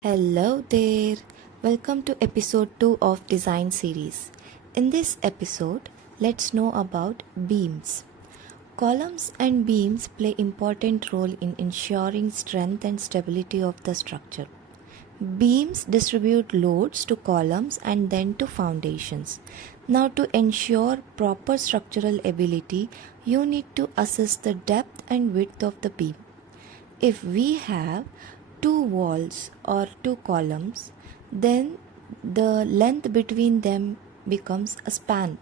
Hello there, welcome to episode 2 of Design Series. In this episode, let's know about beams. Columns and beams play important role in ensuring strength and stability of the structure. Beams distribute loads to columns and then to foundations. Now to ensure proper structural ability, you need to assess the depth and width of the beam. If we have two walls or two columns, then the length between them becomes a span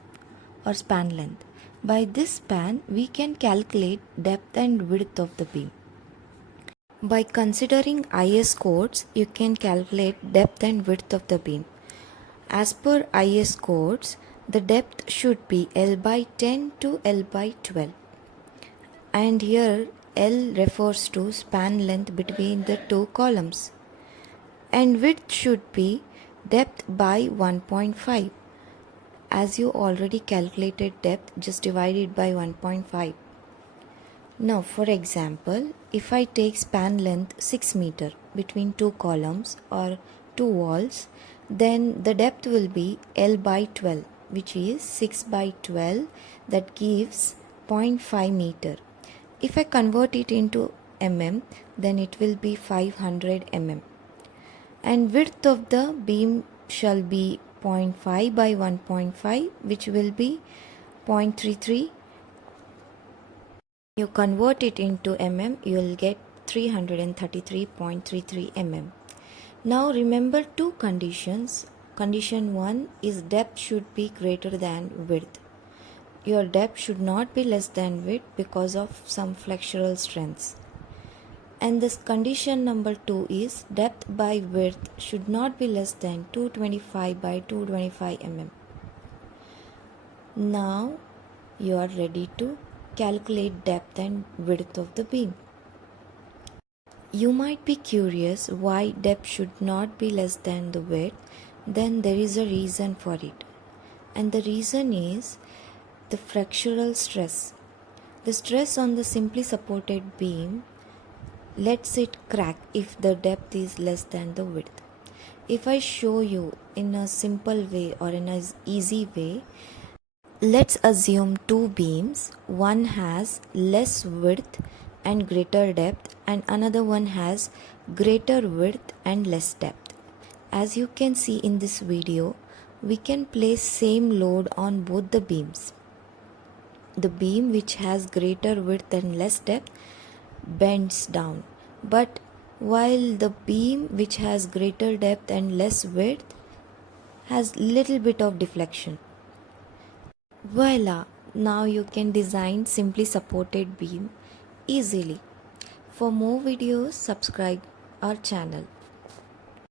or span length. By this span, we can calculate depth and width of the beam. By considering IS codes, you can calculate depth and width of the beam. As per IS codes, the depth should be L by 10 to L by 12. And here L refers to span length between the two columns, and width should be depth by 1.5. As you already calculated depth, just divide it by 1.5. Now for example, if I take span length 6 meter between two columns or two walls, then the depth will be L by 12, which is 6 by 12, that gives 0.5 meter. If I convert it into mm, then it will be 500 mm. And width of the beam shall be 0.5 by 1.5, which will be 0.33. You convert it into mm, you will get 333.33 mm. Now remember two conditions. Condition 1 is depth should be greater than width. Your depth should not be less than width because of some flexural strengths. And this condition number 2 is depth by width should not be less than 225 by 225 mm. Now you are ready to calculate depth and width of the beam. You might be curious why depth should not be less than the width. Then there is a reason for it. And the reason is the flexural stress. The stress on the simply supported beam lets it crack if the depth is less than the width. If I show you in a simple way or in an easy way, let's assume two beams. One has less width and greater depth, and another one has greater width and less depth. As you can see in this video, we can place same load on both the beams. The beam which has greater width and less depth bends down, but while the beam which has greater depth and less width has little bit of deflection. Voila! Now you can design simply supported beam easily. For more videos, subscribe our channel.